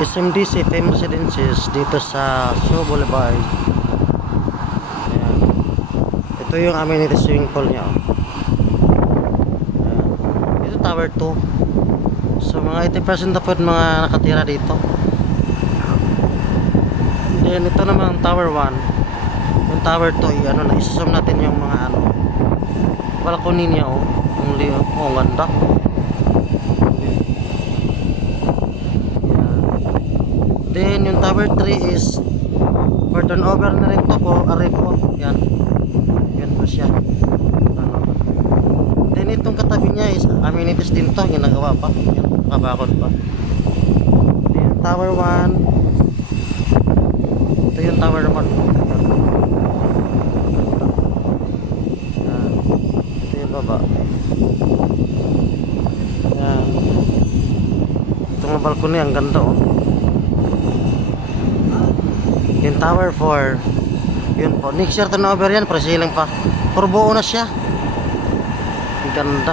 SMDC Fame Residences dito sa Shaw Boulevard. Ayan. Ito yung amenity swimming pool nya. Ito tower 2. So mga 80% na po mga nakatira dito. Then ito naman tower 1. Yung tower 2 ano na isasum natin yung mga ano balcony niya ang ganda. Then yung tower 3 is for turnover na rin to po, po. Yan. Yan po siya. Then itong katabi niya is amenities din to, ginagawa pa. Yan, kabakod pa. Then tower 1. Ito yung tower 1. Yan. Ito yung baba. Yan. Itong balcony ang ganda oh. Yung tower 4 yun po, next year turnover yan, pre-ceiling pa, puro buo na siya, ang ganda.